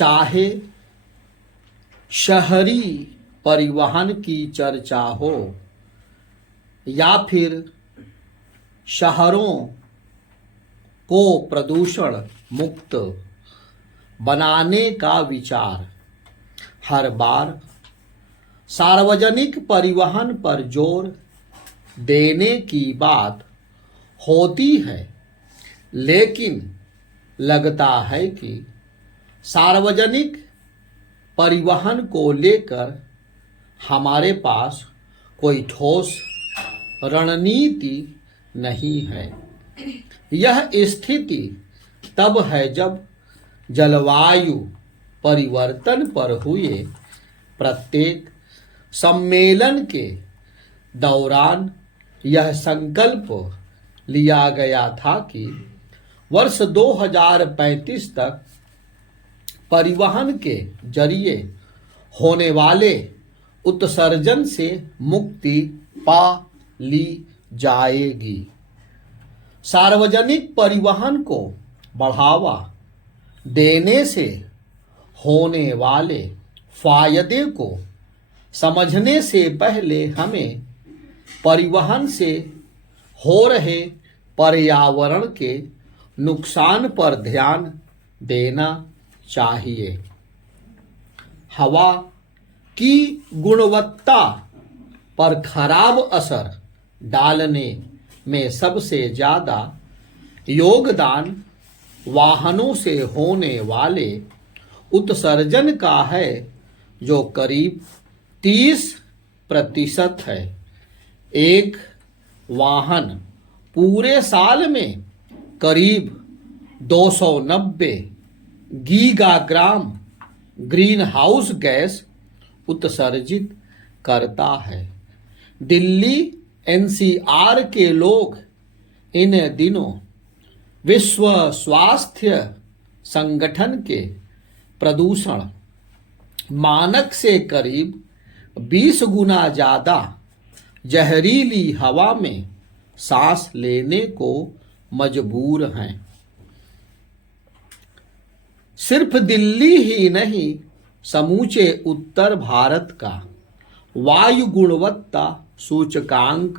चाहे शहरी परिवहन की चर्चा हो या फिर शहरों को प्रदूषण मुक्त बनाने का विचार, हर बार सार्वजनिक परिवहन पर जोर देने की बात होती है, लेकिन लगता है कि सार्वजनिक परिवहन को लेकर हमारे पास कोई ठोस रणनीति नहीं है। यह स्थिति तब है जब जलवायु परिवर्तन पर हुए प्रत्येक सम्मेलन के दौरान यह संकल्प लिया गया था कि वर्ष 2035 तक परिवहन के जरिए होने वाले उत्सर्जन से मुक्ति पा ली जाएगी। सार्वजनिक परिवहन को बढ़ावा देने से होने वाले फायदे को समझने से पहले हमें परिवहन से हो रहे पर्यावरण के नुकसान पर ध्यान देना चाहिए। हवा की गुणवत्ता पर खराब असर डालने में सबसे ज़्यादा योगदान वाहनों से होने वाले उत्सर्जन का है, जो करीब 30% है। एक वाहन पूरे साल में करीब 290 गीगाग्राम ग्रीन हाउस गैस उत्सर्जित करता है। दिल्ली एनसीआर के लोग इन दिनों विश्व स्वास्थ्य संगठन के प्रदूषण मानक से करीब 20 गुना ज़्यादा जहरीली हवा में सांस लेने को मजबूर हैं। सिर्फ दिल्ली ही नहीं, समूचे उत्तर भारत का वायु गुणवत्ता सूचकांक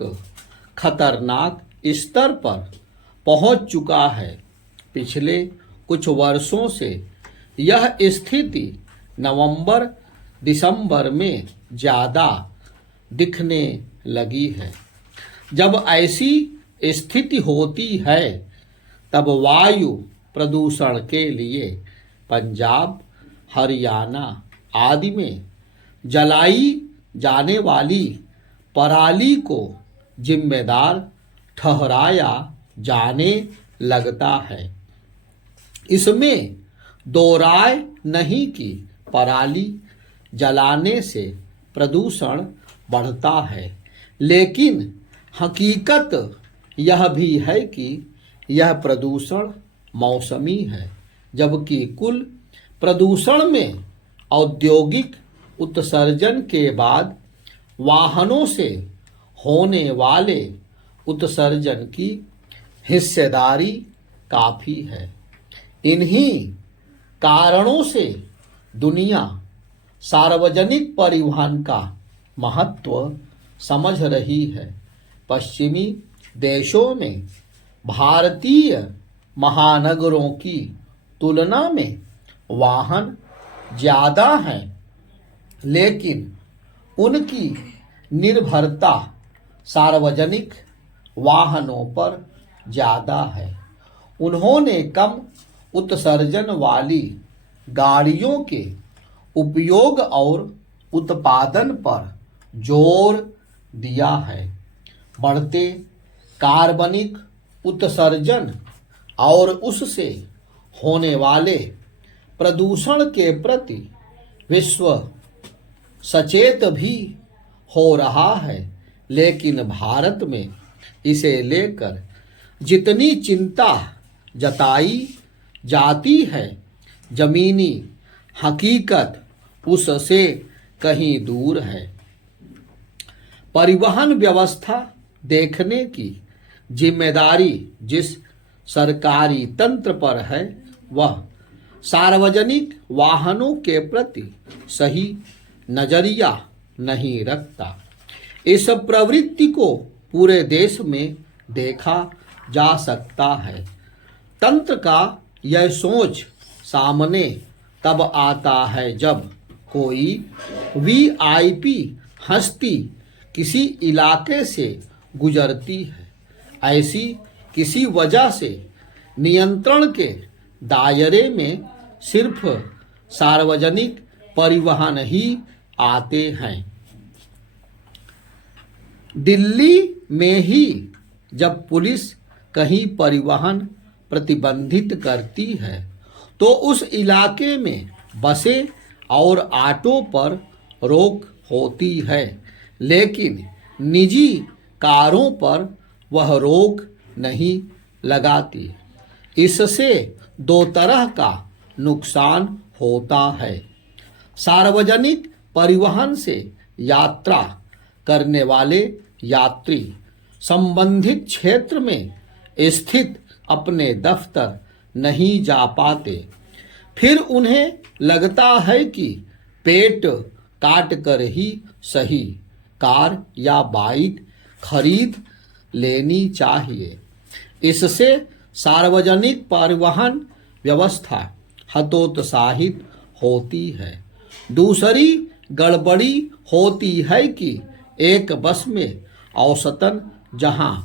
खतरनाक स्तर पर पहुंच चुका है। पिछले कुछ वर्षों से यह स्थिति नवंबर दिसंबर में ज़्यादा दिखने लगी है। जब ऐसी स्थिति होती है तब वायु प्रदूषण के लिए पंजाब, हरियाणा आदि में जलाई जाने वाली पराली को जिम्मेदार ठहराया जाने लगता है। इसमें दो राय नहीं कि पराली जलाने से प्रदूषण बढ़ता है, लेकिन हकीकत यह भी है कि यह प्रदूषण मौसमी है, जबकि कुल प्रदूषण में औद्योगिक उत्सर्जन के बाद वाहनों से होने वाले उत्सर्जन की हिस्सेदारी काफ़ी है। इन्हीं कारणों से दुनिया सार्वजनिक परिवहन का महत्व समझ रही है। पश्चिमी देशों में भारतीय महानगरों की तुलना में वाहन ज़्यादा हैं, लेकिन उनकी निर्भरता सार्वजनिक वाहनों पर ज़्यादा है। उन्होंने कम उत्सर्जन वाली गाड़ियों के उपयोग और उत्पादन पर जोर दिया है। बढ़ते कार्बनिक उत्सर्जन और उससे होने वाले प्रदूषण के प्रति विश्व सचेत भी हो रहा है, लेकिन भारत में इसे लेकर जितनी चिंता जताई जाती है, जमीनी हकीकत उससे कहीं दूर है। परिवहन व्यवस्था देखने की जिम्मेदारी जिस सरकारी तंत्र पर है, वह सार्वजनिक वाहनों के प्रति सही नजरिया नहीं रखता। इस प्रवृत्ति को पूरे देश में देखा जा सकता है। तंत्र का यह सोच सामने तब आता है जब कोई वीआईपी हस्ती किसी इलाके से गुजरती है। ऐसी किसी वजह से नियंत्रण के दायरे में सिर्फ सार्वजनिक परिवहन ही आते हैं। दिल्ली में ही जब पुलिस कहीं परिवहन प्रतिबंधित करती है तो उस इलाके में बसें और ऑटो पर रोक होती है, लेकिन निजी कारों पर वह रोक नहीं लगाती। इससे दो तरह का नुकसान होता है। सार्वजनिक परिवहन से यात्रा करने वाले यात्री संबंधित क्षेत्र में स्थित अपने दफ्तर नहीं जा पाते। फिर उन्हें लगता है कि पेट काट कर ही सही कार या बाइक खरीद लेनी चाहिए। इससे सार्वजनिक परिवहन व्यवस्था हतोत्साहित होती है। दूसरी गड़बड़ी होती है कि एक बस में औसतन जहां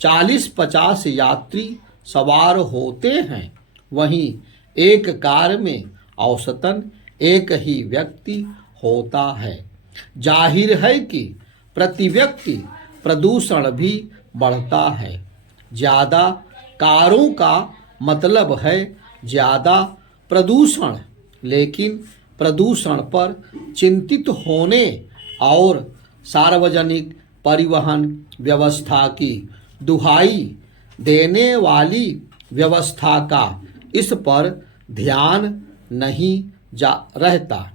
40-50 यात्री सवार होते हैं, वहीं एक कार में औसतन एक ही व्यक्ति होता है। जाहिर है कि प्रति व्यक्ति प्रदूषण भी बढ़ता है। ज़्यादा कारों का मतलब है ज़्यादा प्रदूषण, लेकिन प्रदूषण पर चिंतित होने और सार्वजनिक परिवहन व्यवस्था की दुहाई देने वाली व्यवस्था का इस पर ध्यान नहीं जा रहता।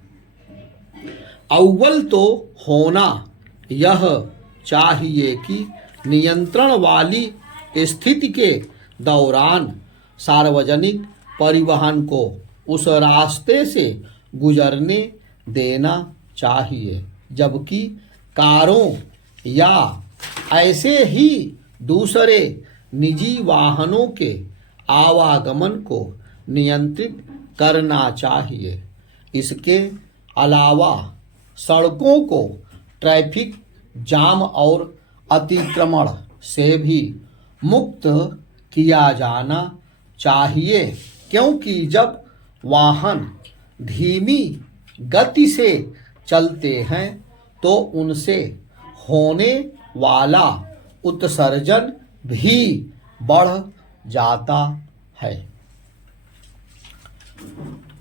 अव्वल तो होना यह चाहिए कि नियंत्रण वाली स्थिति के दौरान सार्वजनिक परिवहन को उस रास्ते से गुजरने देना चाहिए, जबकि कारों या ऐसे ही दूसरे निजी वाहनों के आवागमन को नियंत्रित करना चाहिए। इसके अलावा सड़कों को ट्रैफिक जाम और अतिक्रमण से भी मुक्त किया जाना चाहिए, क्योंकि जब वाहन धीमी गति से चलते हैं तो उनसे होने वाला उत्सर्जन भी बढ़ जाता है।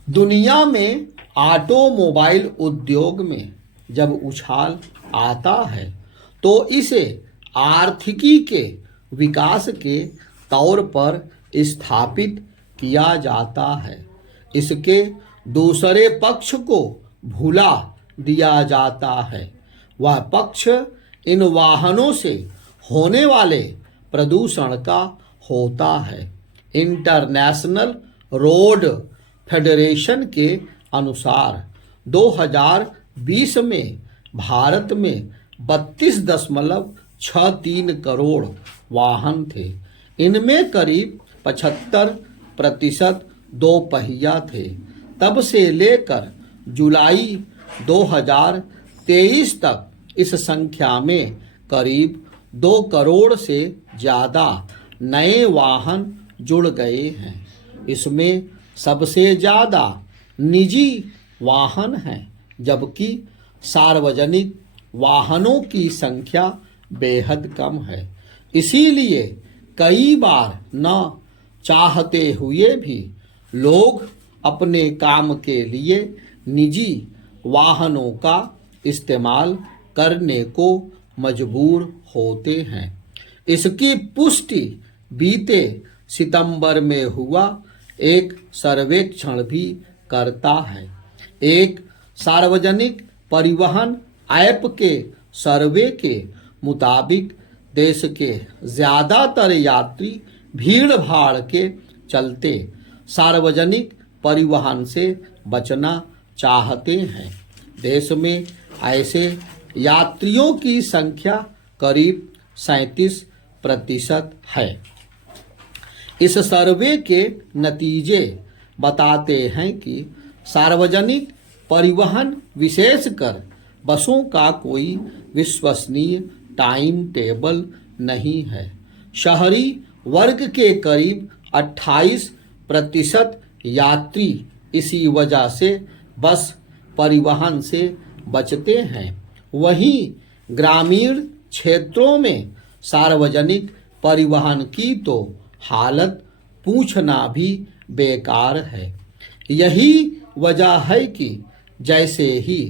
दुनिया में ऑटोमोबाइल उद्योग में जब उछाल आता है तो इसे आर्थिकी के विकास के तौर पर स्थापित किया जाता है। इसके दूसरे पक्ष को भुला दिया जाता है। वह पक्ष इन वाहनों से होने वाले प्रदूषण का होता है। इंटरनेशनल रोड फेडरेशन के अनुसार 2020 में भारत में 32.63 करोड़ वाहन थे। इनमें करीब 75% दो पहिया थे। तब से लेकर जुलाई 2023 तक इस संख्या में करीब 2 करोड़ से ज़्यादा नए वाहन जुड़ गए हैं। इसमें सबसे ज़्यादा निजी वाहन हैं, जबकि सार्वजनिक वाहनों की संख्या बेहद कम है। इसीलिए कई बार न चाहते हुए भी लोग अपने काम के लिए निजी वाहनों का इस्तेमाल करने को मजबूर होते हैं। इसकी पुष्टि बीते सितंबर में हुआ एक सर्वेक्षण भी करता है। एक सार्वजनिक परिवहन ऐप के सर्वे के मुताबिक देश के ज़्यादातर यात्री भीड़ भाड़ के चलते सार्वजनिक परिवहन से बचना चाहते हैं। देश में ऐसे यात्रियों की संख्या करीब 37% है। इस सर्वे के नतीजे बताते हैं कि सार्वजनिक परिवहन विशेषकर बसों का कोई विश्वसनीय टाइम टेबल नहीं है। शहरी वर्ग के करीब 28% यात्री इसी वजह से बस परिवहन से बचते हैं। वहीं ग्रामीण क्षेत्रों में सार्वजनिक परिवहन की तो हालत पूछना भी बेकार है। यही वजह है कि जैसे ही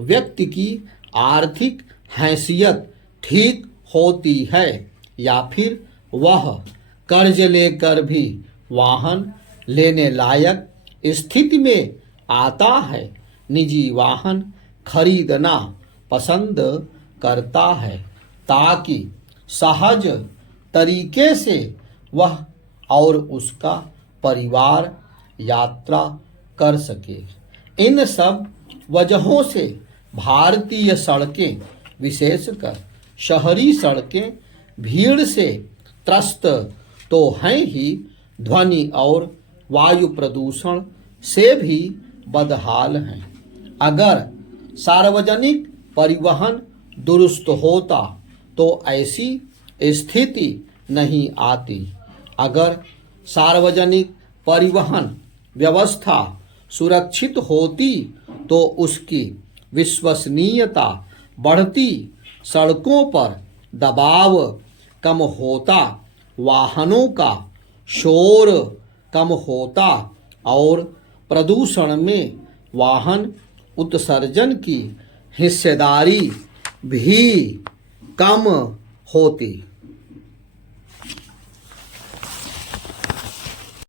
व्यक्ति की आर्थिक हैसियत ठीक होती है या फिर वह कर्ज लेकर भी वाहन लेने लायक स्थिति में आता है, निजी वाहन खरीदना पसंद करता है ताकि सहज तरीके से वह और उसका परिवार यात्रा कर सके। इन सब वजहों से भारतीय सड़कें, विशेषकर शहरी सड़कें, भीड़ से त्रस्त तो हैं ही, ध्वनि और वायु प्रदूषण से भी बदहाल हैं। अगर सार्वजनिक परिवहन दुरुस्त होता तो ऐसी स्थिति नहीं आती। अगर सार्वजनिक परिवहन व्यवस्था सुरक्षित होती तो उसकी विश्वसनीयता बढ़ती, सड़कों पर दबाव कम होता, वाहनों का शोर कम होता और प्रदूषण में वाहन उत्सर्जन की हिस्सेदारी भी कम होती।